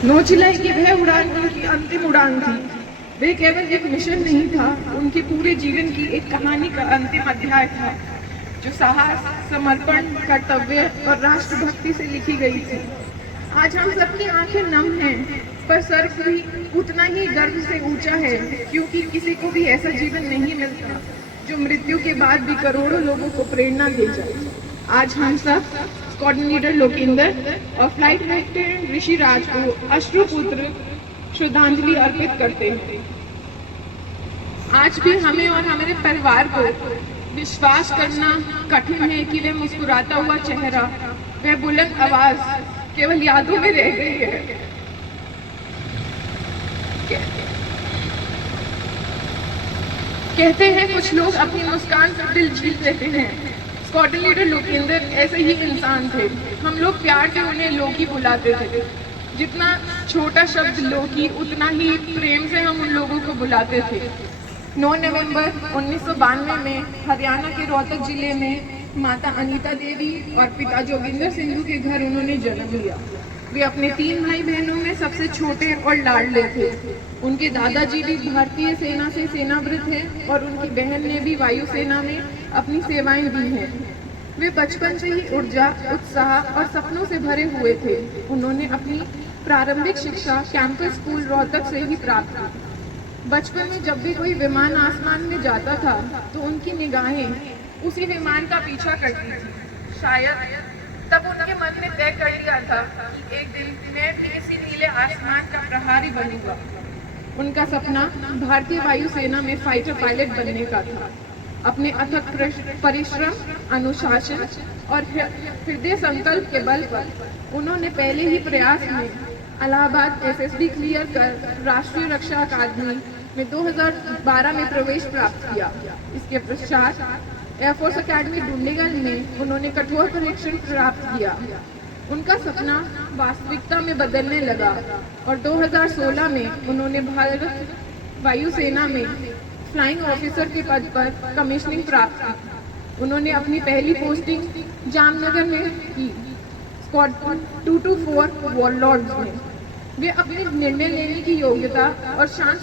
9 जुलाई की वह उड़ान उनकी अंतिम उड़ान थी। वे केवल एक मिशन नहीं था, उनके पूरे जीवन की एक कहानी का अंतिम अध्याय था, जो साहस, समर्पण, कर्तव्य और राष्ट्रभक्ति से लिखी गई थी। आज हम सबकी आंखें नम हैं, पर सर भी उतना ही गर्व से ऊंचा है, क्योंकि किसी को भी ऐसा जीवन नहीं मिलता जो मृत्यु के बाद भी करोड़ों लोगों को प्रेरणा दे जाए। आज हम सब स्क्वाड्रन लीडर लोकेंद्र और फ्लाइट लेफ्टिनेंट ऋषि राज को अश्रुपुत्र श्रद्धांजलि अर्पित करते हैं। आज भी हमें और हमारे परिवार को विश्वास करना कठिन है कि वह मुस्कुराता हुआ चेहरा, वह बुलंद आवाज केवल यादों में रह गई है। कहते हैं कुछ लोग अपनी मुस्कान से दिल जीत लेते हैं। स्क्वाड्रन लीडर लोकेंद्र ऐसे ही इंसान थे। हम लोग प्यार से उन्हें लोकी बुलाते थे। जितना छोटा शब्द लोकी, उतना ही प्रेम से हम उन लोगों को बुलाते थे। 9 नवंबर 1992 में हरियाणा के रोहतक जिले में माता अनीता देवी और पिता जोगिंदर सिंधु के घर उन्होंने जन्म लिया। वे अपने 3 भाई बहनों में सबसे छोटे और लाडले थे। उनके दादाजी भी भारतीय सेना से सेवानिवृत्त हैं और उनकी बहन ने भी वायुसेना में अपनी सेवाएं दी हैं। वे बचपन से ही ऊर्जा, उत्साह और सपनों से भरे हुए थे। उन्होंने अपनी प्रारंभिक शिक्षा कैंपस स्कूल रोहतक से ही प्राप्त की। बचपन में जब भी कोई विमान आसमान में जाता था तो उनकी निगाहें उसी विमान का पीछा करती थी। शायद तब उनके मन में तय कर लिया था कि एक दिन मैं भी इसी नीले आसमान का प्रहारी बनूंगा। उनका सपना भारतीय वायुसेना में फाइटर पायलट बनने का था। अपने अथक परिश्रम, अनुशासन और हृदय संकल्प के बल पर उन्होंने पहले ही प्रयास में इलाहाबाद एसएसबी क्लियर कर राष्ट्रीय रक्षा अकादमी में 2012 में प्रवेश प्राप्त किया। इसके पश्चात एयरफोर्स अकेडमी डुंडीगल में उन्होंने कठोर परीक्षण प्राप्त किया। उनका सपना वास्तविकता में बदलने लगा और 2016 में उन्होंने भारत वायुसेना में फ्लाइंग ऑफिसर के पद पर कमीशनिंग प्राप्त की। उन्होंने अपनी पहली पोस्टिंग जामनगर में की, स्क्वाड्रन 224 वॉरलॉर्ड्स में। वे अपने निर्णय लेने की योग्यता और शांत